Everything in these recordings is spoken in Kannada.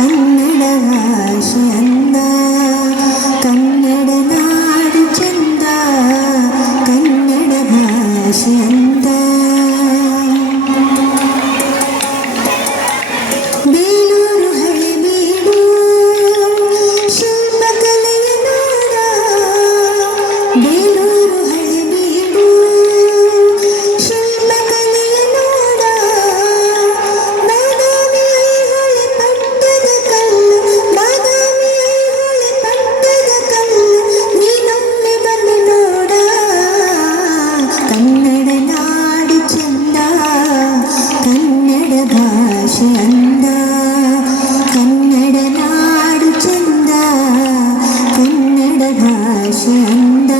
ಕನ್ನಡ ಭಾಷೆ ಅಂದ, ಕನ್ನಡ ನಾಡು ಚಂದ, ಕನ್ನಡ ಭಾಷೆ ಅಂದ. ಬೇಲೂರು ಹಳೆಬೀಡು ಶಿಲ್ಪಕಲೆಯ ನಾಡ, ಬೇಲೂರು ಹಳೆಬೀಡು ಶಿಲ್ಪಕಲೆಯ ನಾಡ. ಬಾದಾಮಿ ಐಹೊಳೆ ಪಟ್ಟದ ಕಲ್ಲು, ಬಾದಾಮಿ ಐಹೊಳೆ ಪಟ್ಟದ ಕಲ್ಲು, ನೀನೊಮ್ಮೆ ಬಂದು ನೋಡ. ಕನ್ನಡ ನಾಡು ಚಂದ, ಕನ್ನಡ ಭಾಷೆ ಅಂದ, ಕನ್ನಡ ನಾಡು ಚಂದ, ಕನ್ನಡ ಭಾಷೆ ಅಂದ.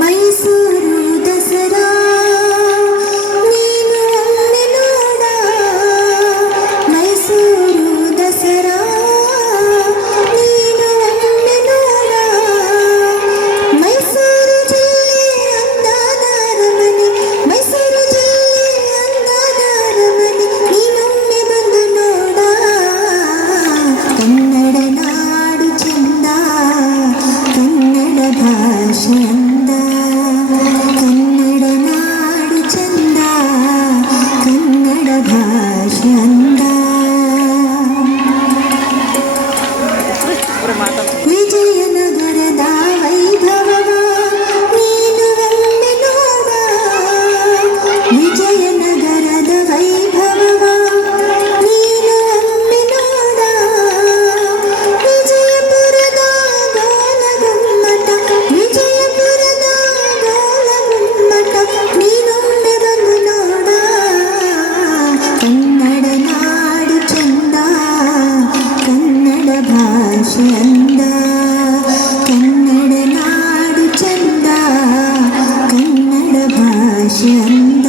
ಮೈಸೂರು ದಸರಾ ನೀನು ಒಮ್ಮೆ ನೋಡ, ಮೈಸೂರು ದಸರಾ ನೀನು ಒಮ್ಮೆ ನೋಡ. ಮೈಸೂರು ಜಿಲ್ಲೆ ಅಂದಾದ ಅರಮನೆ, ಮೈಸೂರು ಜಿಲ್ಲೆ ಅಂದಾದ ಅರಮನೆ, ನೀನೊಮ್ಮೆ ಬಂದು ನೋಡ. ಕನ್ನಡ ನಾಡು ಚಂದ, ಕನ್ನಡ ಭಾಷೆ ಅಂದ, ಕನ್ನಡ ನಾಡು ಚಂದ, ಕನ್ನಡ ಭಾಷೆ ಅಂದ. ವಿಜಯನಗರದ ವೈಭವವ ನೀನು ಒಮ್ಮೆ ನೋಡ, ವಿಜಯನಗರದ ವೈಭವವ ನೀನು ಒಮ್ಮೆ ನೋಡ. ವಿಜಯಪುರದ ಗೋಲಗುಮ್ಮಟ, ವಿಜಯಪುರದ ಗೋಲಗುಮ್ಮಟ, ನೀನೊಮ್ಮೆ ಬಂದು ನೋಡ. ಕನ್ನಡ ನಾಡು ಚಂದ, ಕನ್ನಡ ಭಾಷೆ ಅಂದ, ಕನ್ನಡ ನಾಡು ಚಂದ, ಕನ್ನಡ ಭಾಷೆ ಅಂದ.